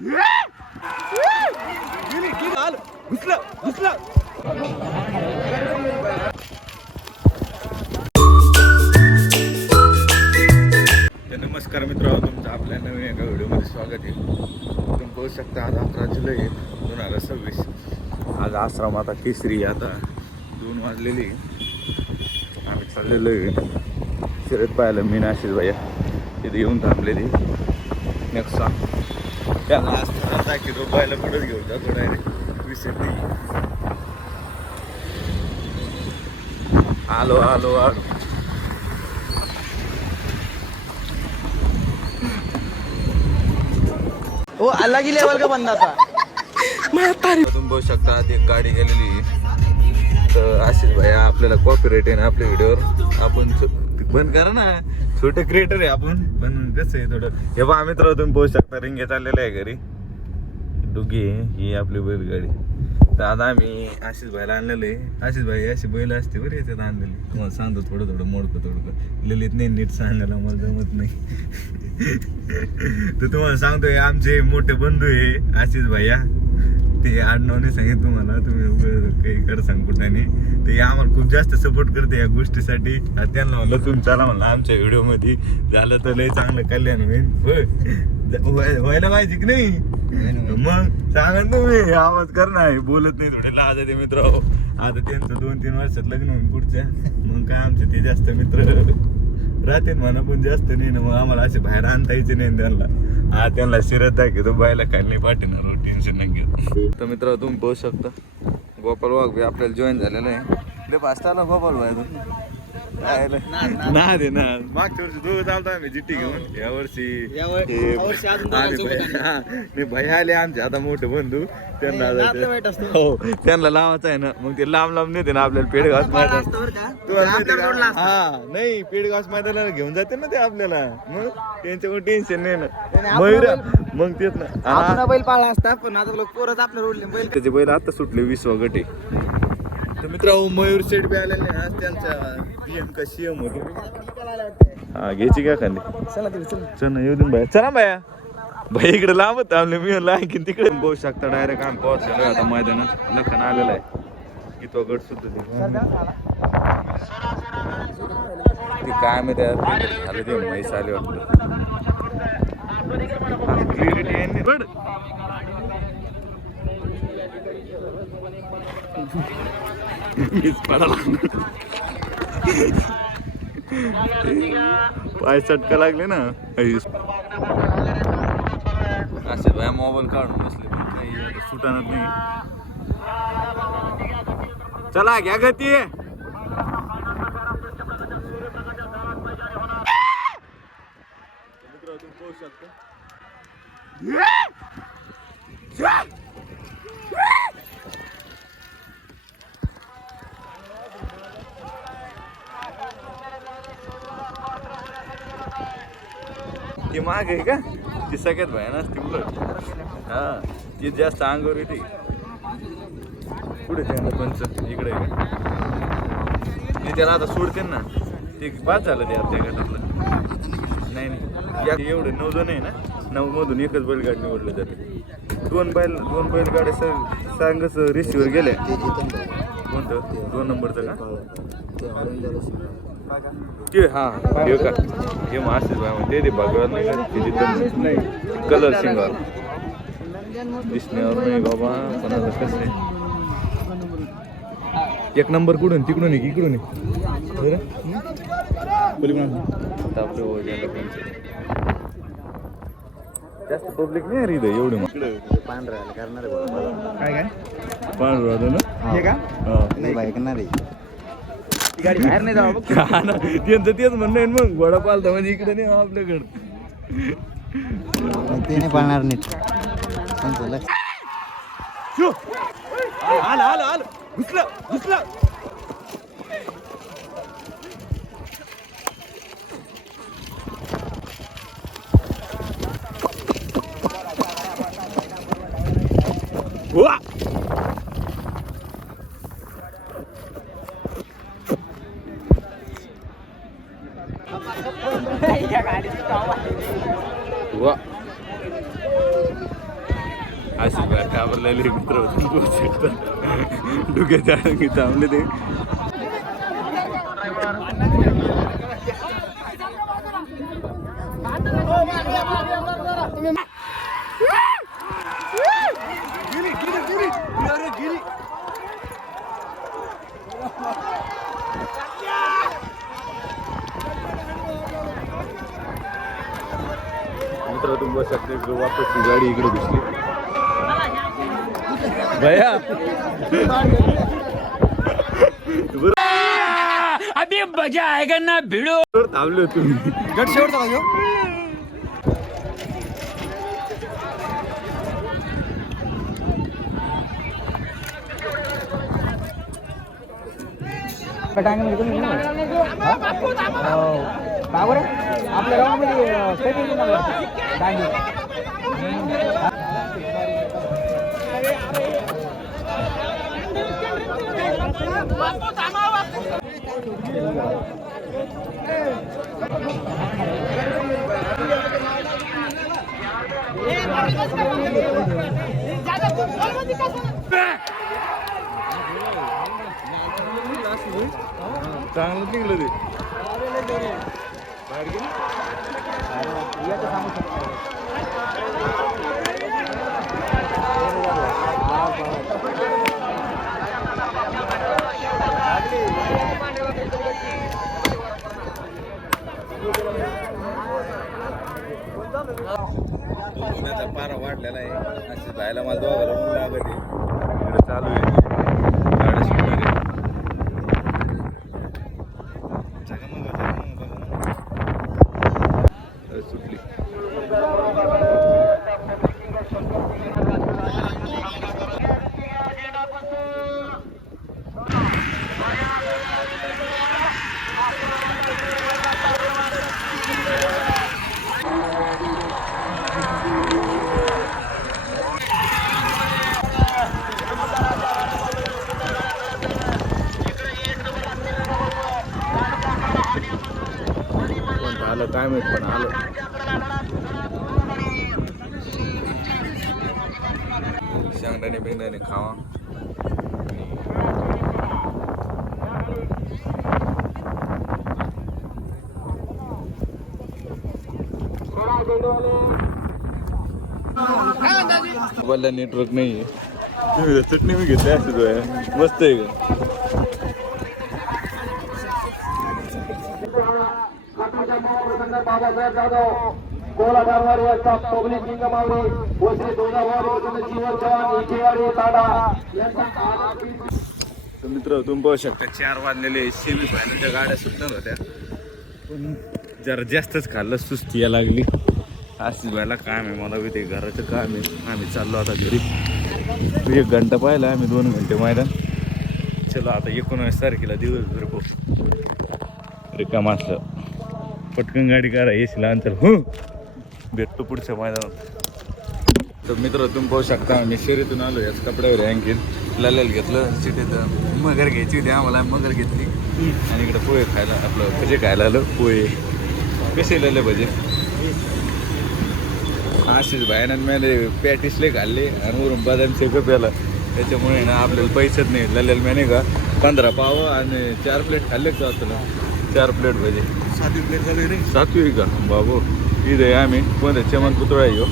नमस्कार मित्रांनो, तुमचं आपल्या नवीन एका व्हिडिओमध्ये स्वागत आहे. तुम्ही बघू शकता आज 11 जुलै 2026. आज आश्रम आता केसरी आता 2 वाजलेली. आम्ही चाललेलो आहे शर्यत पाहायला. मी आशिष भैया तिथे येऊन थांबलेली. नेक्सा त्याला असता की तो पाहायला पुढेच घेऊन जातो डायरेक्ट विसरली. आलो आलो आलो. वो अलग ही लेवल का बंदा था. तुम्ही बघू शकता आधी एक गाडी गेलेली. तर आशिष भैया आपल्याला कॉपीराइट आहे ना आपल्या व्हिडिओवर. आपण बंद करा ना, छोटे क्रिएटर आहे आपण. पण कसं आहे थोडं हे बघा मित्र, तुम्ही बघू शकता रिंगे चाललेलं आहे घरी. डुगी ही आपली बैलगाडी. तर आता आम्ही आशिष भाईला आणलेलं आहे. आशिष भाई अशी बैल असते बरं याच्यात आणलेली. तुम्हाला सांगतो थोडं थोडं मोडकं तोडकं. ललित नाही नीट सांगायला मला जमत नाही. तर तुम्हाला सांगतोय आमचे मोठे बंधू आहे आशिष भैया. ते आडनावने सांगितलं तुम्हाला, तुम्ही काही कर सांग कुठाने. ते आम्हाला खूप जास्त सपोर्ट करते या गोष्टीसाठी. त्यांना म्हणलं तुम्ही चला म्हणलं आमच्या व्हिडिओमध्ये. झालं तर लय चांगलं कल्याण होईल. व्हायला पाहिजे की नाही. मग सांगा तुम्ही आवाज कर नाही, बोलत नाही, थोडे लाज आहे मित्र. आता त्यांचं 2-3 वर्षात लग्न होऊन पुढच्या. मग काय आमचे ते जास्त मित्र राहते म्हणा, पण जास्त नाही ना. मग आम्हाला असे बाहेर आणता यायचे नाही त्यांना. हा त्यांना शिरत दाखवतो बायला काय नाही पाठवणार, टेन्शन नाही घेत. तर मित्र तुम्ही पाहू शकता गोपाल वाघ बी आपल्याला जॉईन झालेलं आहे. लय फास्ट आला गोपाल भाई. ना दे ना, मागच्या वर्षी दोघं चालतो आम्ही जिट्टी घेऊन. यावर्षी भाई आले आमचे आता मोठे बंधू. त्यांना हो त्यांना लावायचं आहे ना. मग ते लांब लांब नेते ना आपल्याला पेडगाव मैदानाला. हा नाही पेडगाव मैदानाला घेऊन जाते ना ते आपल्याला. मग त्यांच्याकडे टेन्शन नाही ना. मयूर मग तेच ना बैल पाळला असता, पण आता लोक पोरच आपल्या रोडले बैल. त्याचे बैल आता सुटले 20 गटे. तर मित्र मयूर शेठ बी आलेले आज. त्यांचा PM का CM होतो. हा घ्यायची का खाली. चला चल येऊ दे बाया. चला बाया भाई इकडे लांब थांबले. मी आणखी तिकडे बघू शकता डायरेक्ट आम्ही पोहोचलो आता मैदानात. लखन आलेला आहे की तो गट सुद्धा ती काय माहिती झालं ते म्हैस आले वाटतं. क्लिअरिटी आहे ना बड. पाय चटका लागले ना. असे बाया मोबाईल काढून बसले, काही सुटाणार नाही. चला घ्या गती. मित्र तुम्ही पाहू शकता ती माग आहे का ती सगळ्यात भयान असते उलट. हा ती जास्त अंगावर येते. पुढे त्यांना पंच इकडे आहे का ते त्याला आता सोडते ना. ते बाद झालं ते त्या गटातलं. नाही या एवढे 9 जण आहे ना. 9 मधून एकच बैलगाडी निवडले जाते. 2 बैलगाड्या सांगच रेशीवर गेल्या. कोणतं 2 नंबरचं का ते. हा हे का हे मासेच भाई ते भगवान नाही का नाही कलर शिंगार दिसण्यावर नाही बाबा. पण आता कसं आहे 1 नंबर कुठून तिकडून आहे की इकडून आहे. जास्त पब्लिक नाही रे इथं एवढे. पांढरा करणार काय पांढरा ना हे का नाही बाईक ना रे. गाडी बाहेर नाही जाऊ त्यांचं तेच म्हणणं आहे. मग घोडा पालता म्हणजे इकडे नाही आपल्याकडं. ते नाही पाळणार नीट. आलं आलं आलं घुसलं घुसलं. वा वा अशी बाय घाबरलेले मित्र होते शकतात डोक्याच्या आणखी थांबले ते मित्र तुम्ही बस शकता वापस ती गाडी इकडे दिसली भैया अभी मजा आएगा ना भिड़ो थांबले तुम्ही गट शेवटचा का ह्यो? टांगेमध्ये कोणी नाही. हो. का बरं आपल्या गावामध्ये कधी टांगे चांगलं निघलं ते पुण्याचा पारा वाढलेला आहे अशी जायला मला दोघाला ऊन लागत आहे इकडे चालू आहे गाड्या सुटणार आहे सुटली आलं काय माहित पण आलं शेंगदाणे बिंगदाणे खावा मोबाईलला नेटवर्क नाहीये तुम्ही चटणी मी घेतली असते तो मस्त आहे का बाबासाहेब जाधव गोला कारवार यांचा पब्लिक लिंगमावळे व श्री दोनावाडी जीवन चव्हाण इकेवाडी ताडा यांचा तर मित्र तुम्ही पाहू शकता 4 वाजलेले सेमी फायनलच्या गाड्या सुटणार होत्या पण जरा जास्तच खाल्लं सुस्ती या लागली अशी व्हायला काम आहे मला बी ते घराचं काम आहे आम्ही चाललो आता घरी 1 घंटा पाहिला आम्ही 2 घंटे मैदान चलो आता 19 तारखेला दिवसभर पोहोच रिकाम असलं पटकन गाडी करा एसीला अंतर हो भेटतो पुढच्या मैदानात तर मित्र तुम्ही पाहू शकता मी शहरीतून आलो याच कपड्यावर आणखीन लाल्याला घेतलं सिटीत मगर घ्यायची होती आम्हाला मगर घेतली आणि इकडे पोहे खायला आपलं भजे खायला आलं पोहे कसे लाले भजे असेच बायनांमध्ये पॅटिसले खाल्ले आणि वरून बदाम शेक प्याला त्याच्यामुळे ना आपल्याला पैसेच नाही लाल्याला मी नाही का 15 पाव आणि 4 प्लेट खाल्ले का तुला 4 प्लेट भजे 7वी प्लेट झाली रे 7वी का बाबू इथे आम्ही कोणत्या चमन पुतळा येऊ